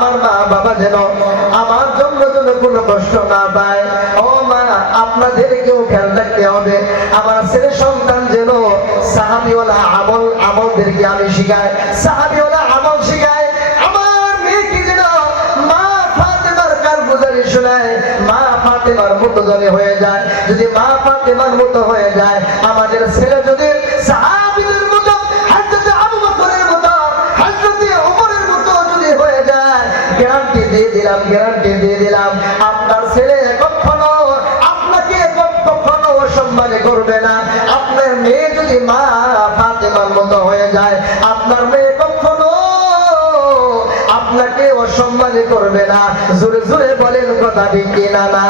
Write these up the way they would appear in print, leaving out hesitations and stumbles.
আমার মা বাবা যেন আমার জন্য কোনো কষ্ট না পায়। ও মা, আপনাদেরকেও খেয়াল রাখতে হবে, আমার ছেলে সন্তান যেন সাহাবীওয়ালা আমলদেরকে আমি শিখাই, সাহাবীওয়ালা আমল শিখাই। আমার মেয়েকে যেন মা ফাতেমার কারগুজারি শোনায়, মা ফাতেমার মতো যদি হয়ে যায়, যদি মা ফাতেমার মতো হয়ে যায়, আমাদের ছেলে যদি সাহাবীদের মতো, হযরত আবু বকরের মতো, হযরত ওমরের মতো যদি হয়ে যায়, গ্যারান্টি দিয়ে দিলাম আপনার ছেলে কখনো আপনাকে কখনো অসম্মান করবে না। আপনার মেয়ে যদি মা ফাতেমার মতো হয়ে যায়, আপনার মেয়ে কখনো আপনাকে অসম্মান করবে না। জোরে জোরে বলেন কথা ঠিক কিনা না?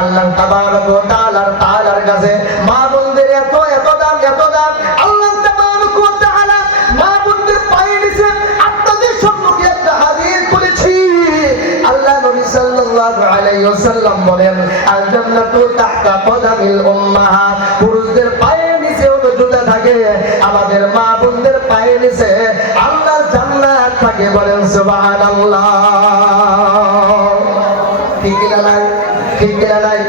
আল্লাহ তাবারক ওয়া তাআলার কাছে মা বোনদের এত দাম আল্লাহ তাবারক ওয়া তাআলা মা বোনদের পায়ে নিচে আপনাদের সম্মুখে একটা হাদিস বলেছি। আল্লাহ নবী সাল্লাল্লাহু আলাইহি ওয়াসাল্লাম বলেন, আল জান্নাতু তাহতা কদামিল উম্মাহাত, পুরুষদের পায়ের নিচে জুতা থাকে, আমাদের মা বোনদের পায়ের নিচে আল্লাহর জান্নাত থাকে। বলেন সুবহানাল্লাহ। ঠিক কিনা নাই?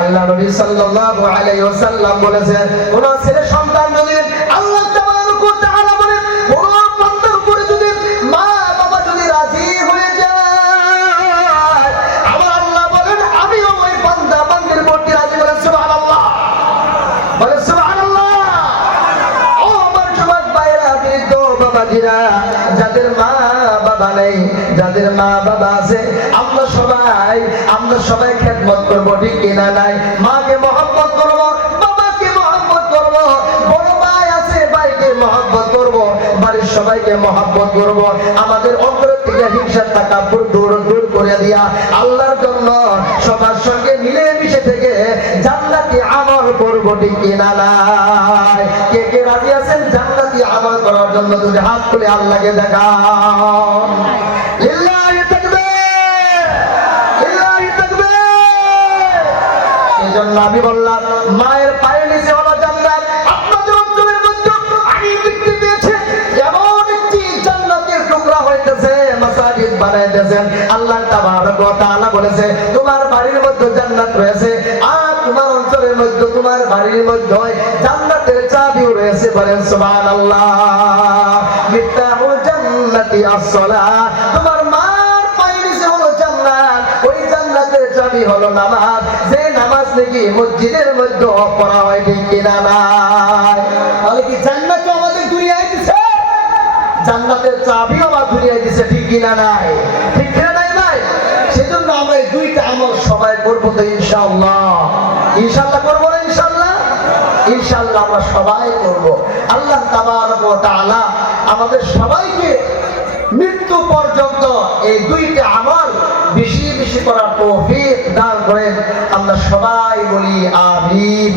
আল্লাহ নবী সাল্লাল্লাহু আলাইহি ওয়াসাল্লাম বলেছেন, কোন ছেলে সন্তান যদি আল্লাহ তাবারক ওয়া তাআলা বলেন কোন বান্দার উপরে যদি মা বাবা যদি রাজি হয়ে যায়, আমার আল্লাহ বলেন আমিও ওই বান্দা বান্দির প্রতি রাজি। বলেন সুবহানাল্লাহ, বলেন সুবহানাল্লাহ। ও আমার যুবক ভাইরা, বৃদ্ধ বাবাজিরা, যাদের মা বাবা নেই, যাদের মা বাবা আছে, আমরা সবাই খেদমত করবো, ঠিক কিনা নাই? মাকে মহব্বত করবো, বাবাকে মহব্বত করবো, বড় ভাই আছে ভাইকে মহব্বত করবো, বাড়ির সবাইকে মহব্বত করবো। আমাদের অন্তর থেকে হিংসা তাকাব্বুর দূর করে দিয়া আল্লাহর জন্য সবার সঙ্গে মিলেমিশে থেকে জান্নাতি আমল করবো, ঠিক কিনা নাই? কে রাজি আছেন জান্নাতি আমল করার জন্য? যদি হাত তুলে আল্লাহকে দেখাও। লিল্লাহি তাকবীর, লিল্লাহি তাকবীর। এজন্য আমি বললাম মায়ের পায়ের নিচে হলো জান্নাত। আপনাদের অন্তরের মধ্যে আমি দেখতে পেয়েছি এমন একটি জান্নাতের টুকরা হইতেছে, মাসাজিদ বানাইতেছেন। আল্লাহ তাবারক ওয়া তাআলা বলেছে, তোমার বাড়ির মধ্যে জান্নাত রয়েছে, আর তোমার অঞ্চলের মধ্যে, তোমার বাড়ির মধ্যে জান্নাতের চাবিও রয়েছে। বলেন সুবহানাল্লাহ। মিফতাহুল জান্নাতি আস-সালাহ, তোমার মার পায়ের নিচে হলো জান্নাত, ওই জান্নাতের চাবি হলো নামাজ, যে নামাজ নাকি মসজিদের মধ্যে পড়া হয়, ঠিক কিনা নাই? তাহলে কি জান্নাত আমাদের দুনিয়ায় দিছে, জান্নাতের চাবিও আমার দুনিয়ায় দিছে, ঠিক কিনা নাই? ঠিক কিনা নাই ভাই? সেজন্য আমরা এই দুইটা আমল সবাই করবো তো ইনশাআল্লাহ। ইনশাআল্লাহ করবো না? ইনশাআল্লাহ আমরা সবাই করব। আল্লাহ তাবারক ওয়া তাআলা আমাদের সবাইকে মৃত্যু পর্যন্ত এই দুইটা আমল বেশি বেশি করার তৌফিক দান করেন। আমরা সবাই বলি আমিন।